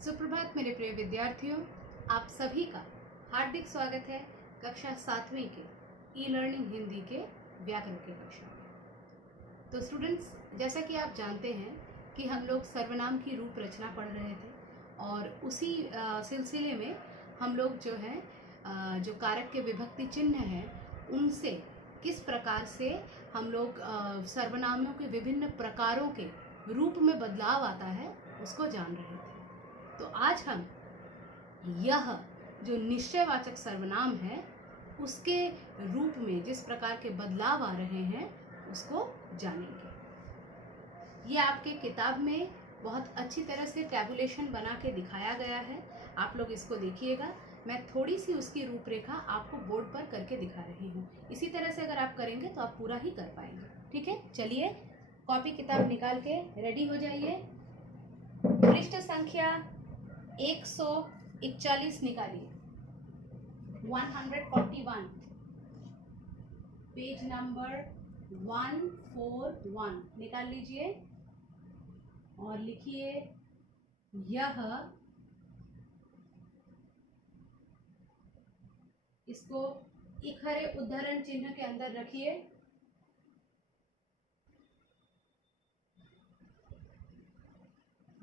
सुप्रभात मेरे प्रिय विद्यार्थियों, आप सभी का हार्दिक स्वागत है कक्षा 7वीं के ई लर्निंग हिंदी के व्याकरण की कक्षा में। तो स्टूडेंट्स, जैसा कि आप जानते हैं कि हम लोग सर्वनाम की रूप रचना पढ़ रहे थे और उसी सिलसिले में हम लोग जो है जो कारक के विभक्ति चिन्ह हैं उनसे किस प्रकार से हम लोग सर्वनामों के विभिन्न प्रकारों के रूप में बदलाव आता है उसको जान रहे थे। तो आज हम यह जो निश्चयवाचक सर्वनाम है उसके रूप में जिस प्रकार के बदलाव आ रहे हैं उसको जानेंगे। ये आपके किताब में बहुत अच्छी तरह से टैबुलेशन बना के दिखाया गया है, आप लोग इसको देखिएगा। मैं थोड़ी सी उसकी रूपरेखा आपको बोर्ड पर करके दिखा रही हूँ। इसी तरह से अगर आप करेंगे तो आप पूरा ही कर पाएंगे। ठीक है, चलिए कॉपी किताब निकाल के रेडी हो जाइए। पृष्ठ संख्या 141 निकालिए, 141, पेज नंबर 141 निकाल लीजिए और लिखिए यह, इसको इखरे उद्धरण चिन्ह के अंदर रखिए।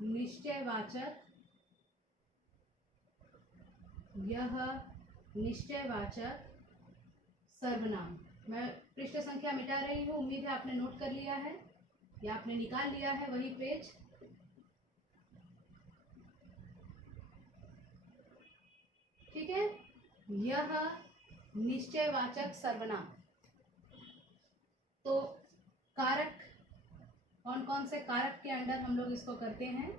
निश्चयवाचक, यह निश्चयवाचक सर्वनाम। मैं पृष्ठ संख्या मिटा रही हूँ, उम्मीद है आपने नोट कर लिया है या आपने निकाल लिया है वही पेज। ठीक है, यह निश्चयवाचक सर्वनाम। तो कारक, कौन कौन से कारक के अंडर हम लोग इसको करते हैं?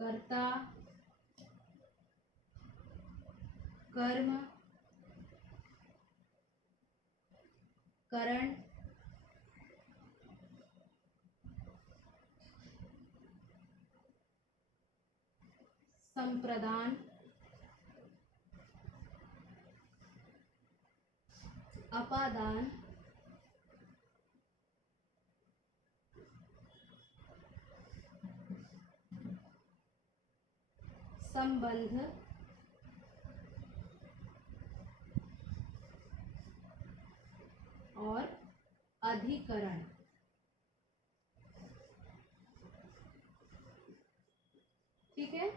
कर्ता, कर्म, करण, संप्रदान, अपादान, संबंध, और अधिकरण। ठीक है,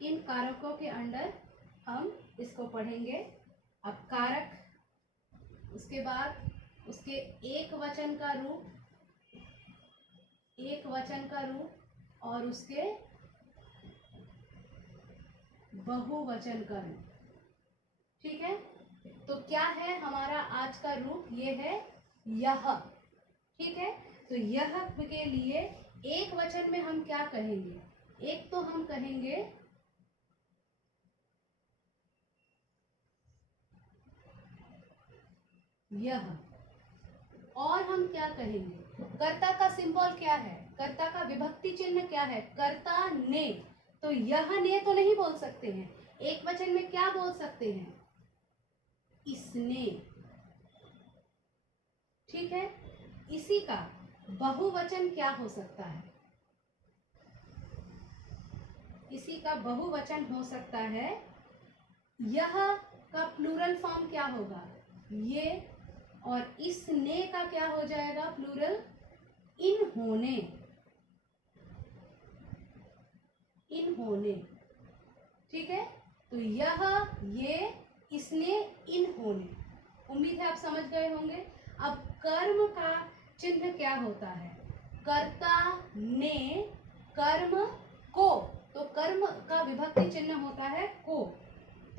इन कारकों के अंडर हम इसको पढ़ेंगे। अब कारक, उसके बाद उसके एक वचन का रूप, एक वचन का रूप और उसके बहुवचन का रूप। ठीक है, तो क्या है हमारा आज का रूप? ये है यह। ठीक है, तो यह के लिए एक वचन में हम क्या कहेंगे? एक तो हम कहेंगे यह, और हम क्या कहेंगे? कर्ता का सिंबल क्या है? कर्ता का विभक्ति चिन्ह क्या है? कर्ता ने। तो यह ने तो नहीं बोल सकते हैं, एक वचन में क्या बोल सकते हैं? इसने। ठीक है, इसी का बहुवचन क्या हो सकता है? इसी का बहुवचन हो सकता है, यह का प्लूरल फॉर्म क्या होगा? ये। और इसने का क्या हो जाएगा प्लूरल? इन्होंने, इन्होंने। ठीक है, तो यह, ये, इसने, इन्होंने। उम्मीद है आप समझ गए होंगे। अब कर्म का चिन्ह क्या होता है? कर्ता ने कर्म को, तो कर्म का विभक्ति चिन्ह होता है को,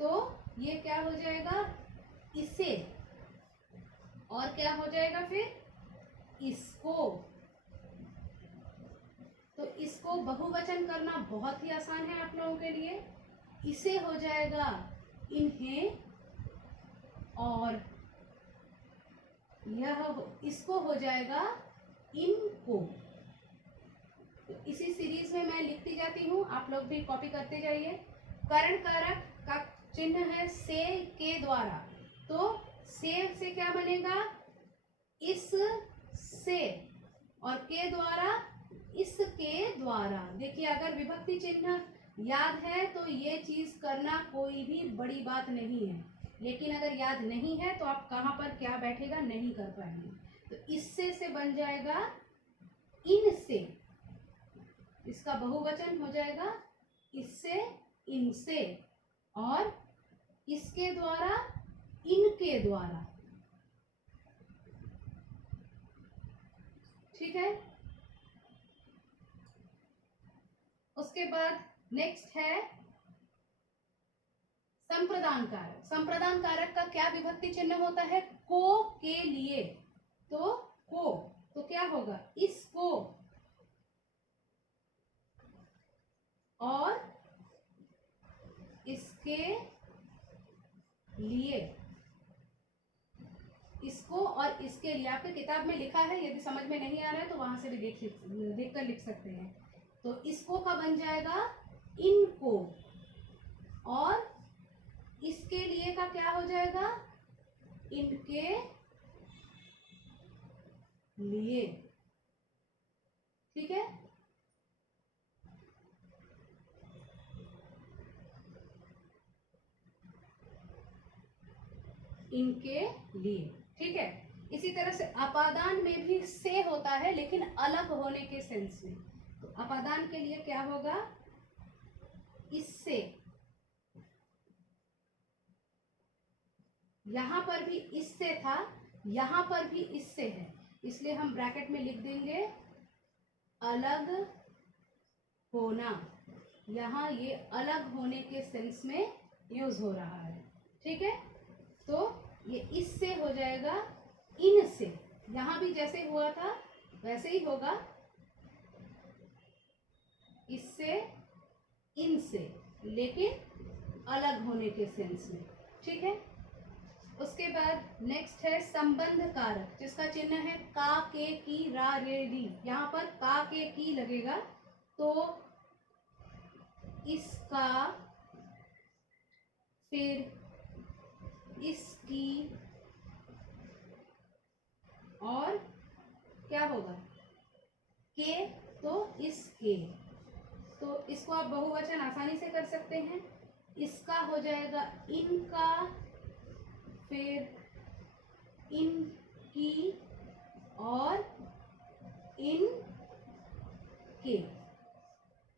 तो ये क्या हो जाएगा? इसे। और क्या हो जाएगा फिर? इसको। तो इसको बहुवचन करना बहुत ही आसान है आप लोगों के लिए। इसे हो जाएगा इन्हें, और यह इसको हो जाएगा इनको। तो इसी सीरीज में मैं लिखती जाती हूँ, आप लोग भी कॉपी करते जाइए। करण कारक का चिन्ह है से के द्वारा, तो से क्या बनेगा? इस से, और के द्वारा इसके द्वारा। देखिए अगर विभक्ति चिन्ह याद है तो ये चीज करना कोई भी बड़ी बात नहीं है, लेकिन अगर याद नहीं है तो आप कहाँ पर क्या बैठेगा नहीं कर पाएंगे। तो इससे से बन जाएगा इनसे, इसका बहुवचन हो जाएगा इससे, इनसे, और इसके द्वारा इनके द्वारा। ठीक है। उसके बाद नेक्स्ट है संप्रदान कारक। संप्रदान कारक का क्या विभक्ति चिन्ह होता है? को के लिए। तो को, तो क्या होगा? इसको और इसके लिए, इसको और इसके लिए। आपके किताब में लिखा है, यदि समझ में नहीं आ रहा है तो वहां से भी देख कर लिख सकते हैं। तो इसको का बन जाएगा इनको, और इसके लिए का क्या हो जाएगा? इनके लिए। ठीक है। इनके लिए। ठीक है। इसी तरह से अपादान में भी से होता है, लेकिन अलग होने के सेंस में। तो अपादान के लिए क्या होगा? इससे। यहां पर भी इससे था, यहां पर भी इससे है, इसलिए हम ब्रैकेट में लिख देंगे अलग होना। यहां ये अलग होने के सेंस में यूज हो रहा है। ठीक है। तो ये इससे हो जाएगा इनसे। यहां भी जैसे हुआ था वैसे ही होगा, इससे इनसे, लेकिन अलग होने के सेंस में। ठीक है। उसके बाद नेक्स्ट है संबंध कारक, जिसका चिन्ह है का, के, की, रा, रे, डी। यहाँ पर का, के, की लगेगा तो इसका, फिर इसकी, और क्या होगा? के, तो इसके। तो इसको आप बहुवचन आसानी से कर सकते हैं। इसका हो जाएगा इनका, फिर इनकी, और इनके।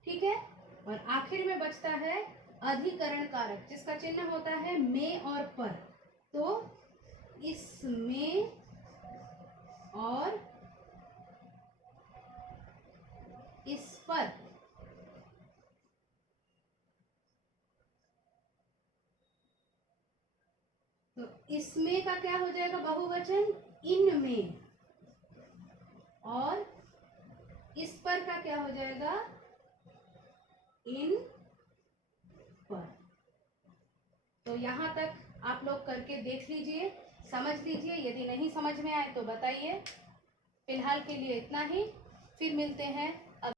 ठीक है। और आखिर में बचता है अधिकरण कारक, जिसका चिन्ह होता है में और पर। तो इसमें और इस पर। तो इसमें का क्या हो जाएगा बहुवचन? इनमें। और इस पर का क्या हो जाएगा? इन पर। तो यहां तक आप लोग करके देख लीजिए, समझ लीजिए। यदि नहीं समझ में आए तो बताइए। फिलहाल के लिए इतना ही, फिर मिलते हैं